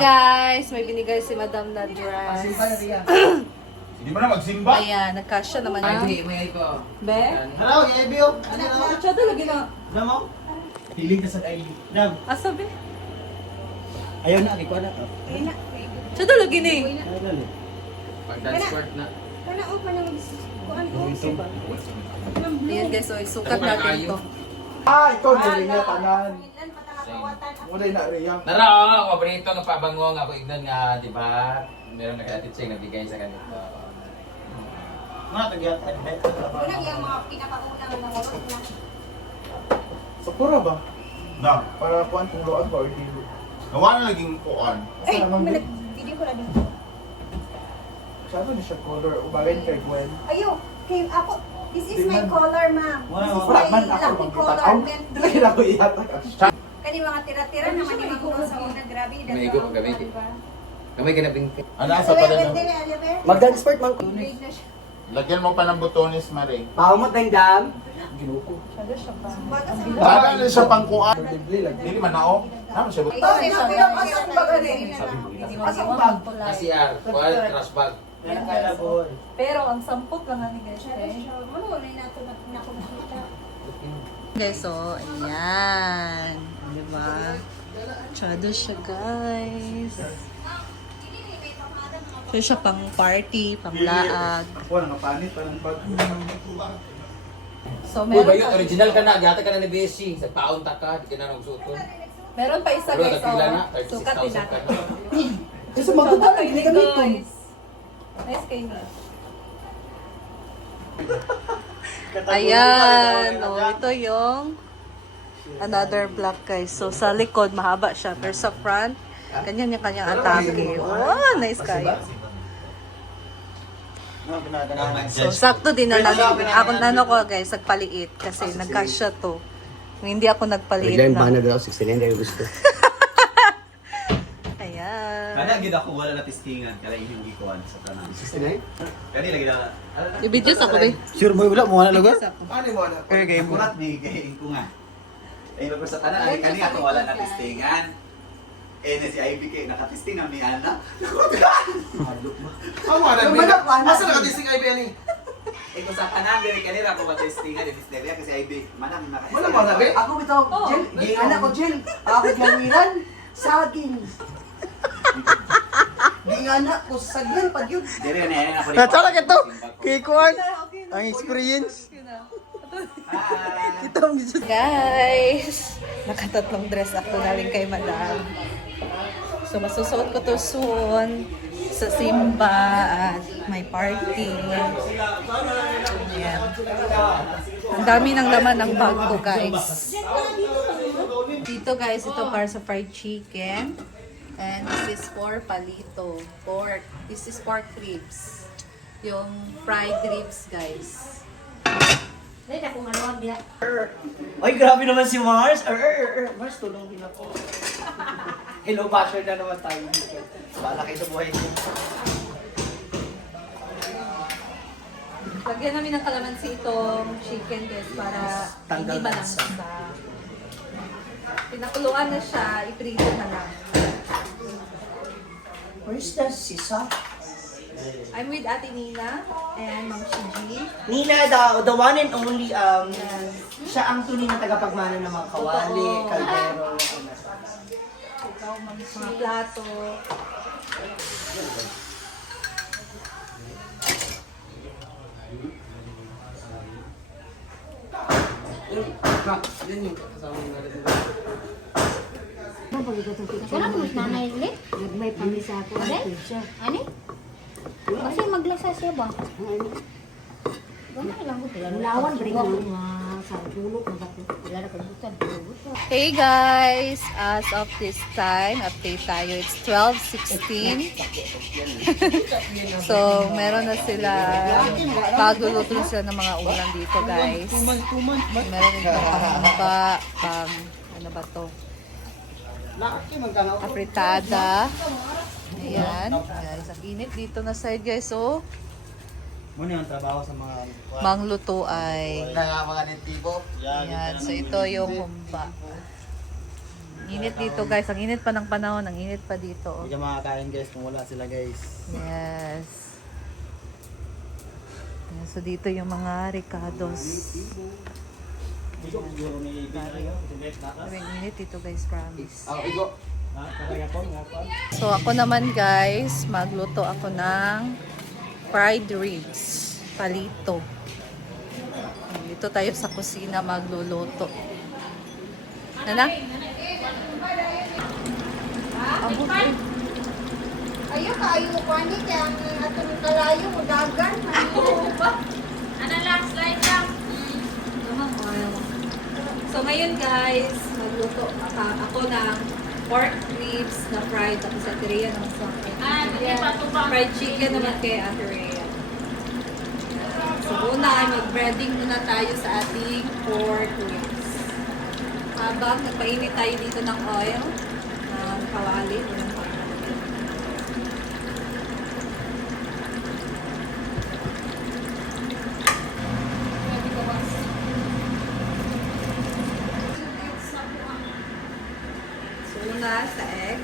guys, may binigay si Madam na dress. Hindi mo na magsimba. Ayan, nagkasya naman Ay, na. hindi, may ko. Be? Hello, Yebio. Siya lagi na. Alam mo? Hiling ka sa ID. Dam. Asa be? Ayaw na, ikaw na to. Siya lagi ni. Pag dance court na. Ayan guys, so isukat natin ito. Ikaw galing na tanan. Wala na riyang. Nara, paborito nga pabango nga ako ignon nga, di ba? Meron na kaya teaching nabigay sa ganito. Mga tagyat. Unang yung mga pinakaunang mga na. Sakura ba? Na, para kuan tuluan ba or dilo? Nawa na naging kuan. Ay, may video ko lang dito. Sabi ni siya color, ubalin kay Gwen. Ayo, kay ako, this is my color, ma'am. This is Wala man my ako lucky color. magkitakaw. Meant Dili na ako iyatak. Kani mga tira-tira naman ni mga sa una, grabe. May igo pa kami. Kami kinabing. Ano sa pa rin? Mag-dance part man. Lagyan mo pa ng butones, Mare. Pahamot ng dam. Baga na siya pang kuan. Dili man ako. Naman siya. CR, kuha, trash bag. Pero ang sampot lang ni guys. Guys, so ayan. Diba? Chado siya guys. So siya pang party, pang laag. Wala nga panit, parang pag... So Uy, meron ba yun? pa, Original ka na. Gata ka na ni Beshi. Sa taon ta ka. Di ka na nagsuton. meron pa isa Pero guys. nagpila na. So, sukat din 36,000 ka natin. na. Kasi So, magdadala, kay hindi Nick, kami ito. guys. Nice kay Nick. Ayan. Oh, ito yung another block guys. So sa likod mahaba siya. Pero sa front, ganyan yung kanyang atake. Oh, nice kayo. So sakto din na lang. Ako ano ko guys, nagpaliit. Kasi nagkasya to. Kung hindi ako nagpaliit Biglang na. bana daw, 69 kayo gusto. Ayan. Kada gid ako wala na testingan kala yung gikuan sa tanan. 69? Kani lagi na. I-videos ako ba? Sure mo, wala mo na lugar? Paano mo na? Okay, game mo. Kurat ni kay ko nga. Eh ko sa tanan ay kani ato wala na testingan. Eh na si Ivy kay nakatestingan ni Ana. Ang wala na. Asa nakatising ay Benny? Eh ko sa tanan diri kanira ko matestingan di Misteria kasi Ivy manang nakatestingan. Wala mo na be? Ako bitaw, Jill. Gingana ko, Jill. Ako gawiran. Saging. Gingana ko sa saging pag yun. Diri na ako. Natala ka to. Kay Kuan. Ang experience. Kita mo dito. Guys, nakatatlong dress ako galing kay Madam. So masusuot ko to soon sa simba at may party. Ayan. Ang dami ng laman ng bag ko guys. Dito guys, ito para sa fried chicken. And this is for palito. Pork. This is pork ribs. Yung fried ribs guys. Ay, grabe naman si Mars. Mars, tulong din ako. Hello, basher na naman tayo dito. Bala kayo sa buhay niyo. Lagyan namin ng kalamansi itong chicken guys para Tanggal hindi lasa. malangsa. Pinakuluan na siya, iprito na lang. Where's the sisa? I'm with Ate Nina and Ma'am Shiji. Nina, the one and only, siya ang tunay na tagapagmana ng mga kawali, Totoo. kaldero. Mga plato. Wala mo nanay ulit? Nagmay pamisa ako. Ani? Kasi maglasa siya ba? Gano'n lang ko. Lawan, bring ko nga sa tulog. Wala na kabutan. Hey guys! As of this time, update tayo. It's 12:16. So, meron na sila, pagluluto na sila ng mga ulam dito guys. Meron din pang pangamba, pang, ano ba to? Apritada. Ayan. Guys, ang init dito na side guys. So, Muna yung trabaho sa mga... mangluto ay mga netibo. ayan. So, ito yung humba. Init dito guys. Ang init pa ng panahon. Ang init pa dito. Hindi ka makakain guys kung wala sila guys. Yes. Ayan, so dito yung mga ricados. Hindi ko siguro may Ang init dito guys, promise. Igo. So ako naman guys, magluto ako ng fried ribs, palito. Dito tayo sa kusina magluluto. Nana? Abot eh. Ayaw ka, ayaw ko ani kaya ang atong kalayo mo dagan. Ano lang, slide lang. So ngayon guys, magluto ako ng pork ribs na fried. Tapos sa Rhea naman sa fried chicken naman kay Ate Rhea. So una ay mag-breading muna tayo sa ating pork ribs. Habang nagpainit tayo dito ng oil, ng kawali, ng pagkain. So una sa egg.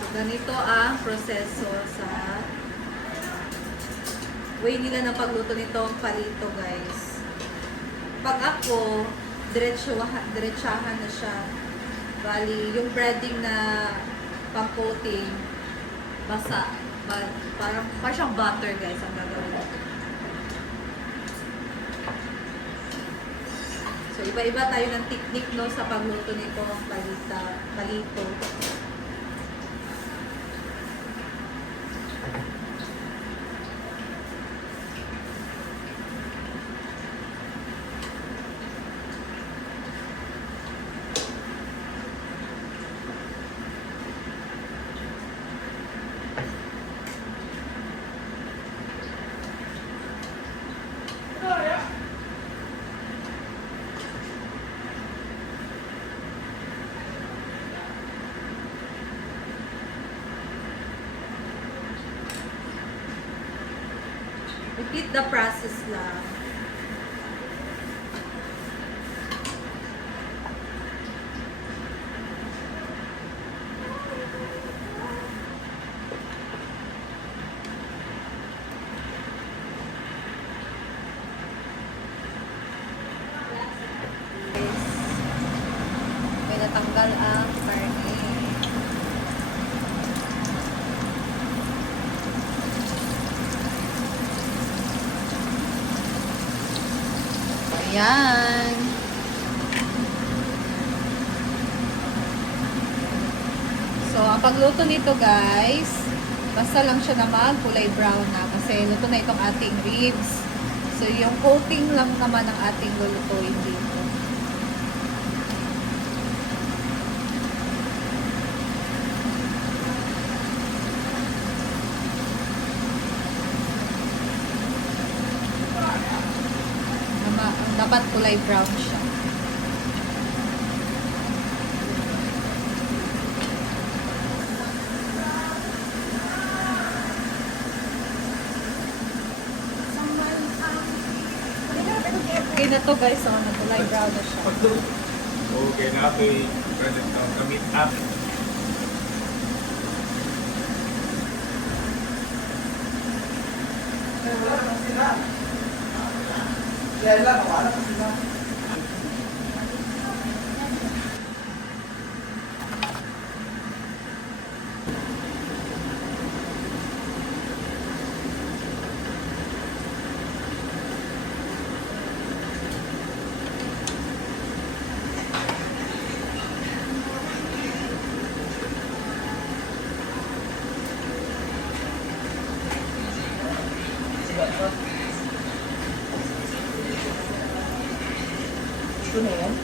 So ganito ang proseso sa way nila ng pagluto nitong palito, guys. Pag ako, diretsahan na siya. Bali, yung breading na pang-coating, basa. Parang siyang butter, guys, ang gagawin. So, iba-iba tayo ng technique, no, sa pagluto nitong palito. Repeat the process lang. May natanggal ang karne. Ayan. So, ang pagluto nito guys, basta lang siya na kulay brown na kasi luto na itong ating ribs. So, yung coating lang naman ang ating lulutuin dito. Dapat kulay brown siya. Okay na to guys, so kulay brown na siya. Okay, na ito yung gamit up. Yan lang, wala pa sila. Ito na yan.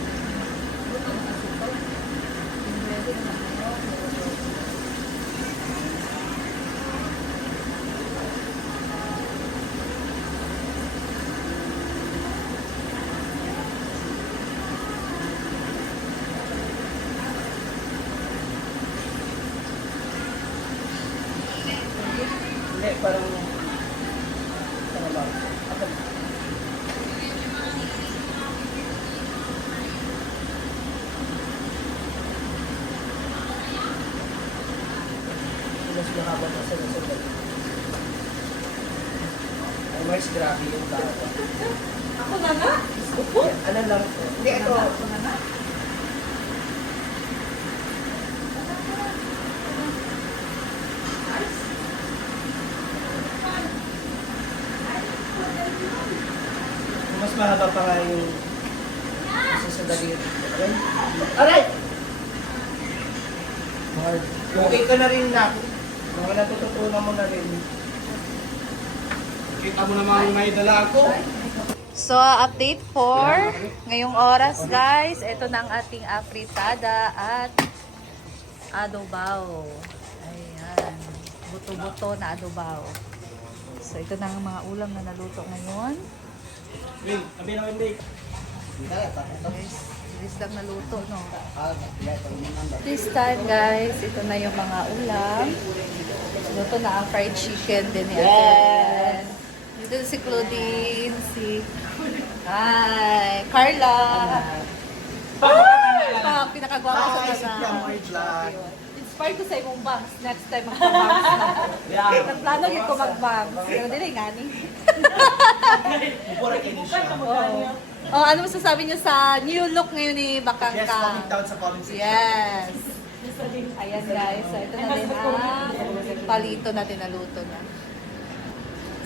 Mars, grabe yung tao. Ako na nga? Ano lang po? Hindi, ito. Mas mahaba pa nga yung isa sa daliri. Aray! Mark, okay ka na rin na. Mga natututunan mo na rin. Kita mo naman may dala ako. So, update for ngayong oras, guys. Ito na ang ating afritada at adobaw. Ayan. Buto-buto na adobaw. So, ito na ang mga ulam na naluto ngayon. Wait, sabi na hindi. Guys, bilis lang naluto, no? This time, guys, ito na yung mga ulam. Luto na ang fried chicken din ni Ate. Dito si Claudine, si... Hi! Carla! Ah, pinakagwapa sa mga. Inspired ko sa imong bangs. Next time mag-bangs na ako. Nagplano yun ko mag-bangs. Pero dili nga ni. Oh, ano masasabi niyo sa new look ngayon ni Bakang Yes, Ka? comment down sa comment section. Yes. Ayan guys, so ito na din ang palito natin naluto na.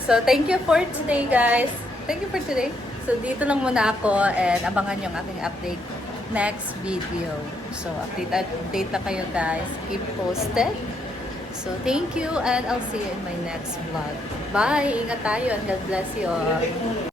So thank you for today guys. Thank you for today. So dito lang muna ako and abangan yung aking update next video. So update na kayo guys. Keep posted. So thank you and I'll see you in my next vlog. Bye! Ingat tayo and God bless you all.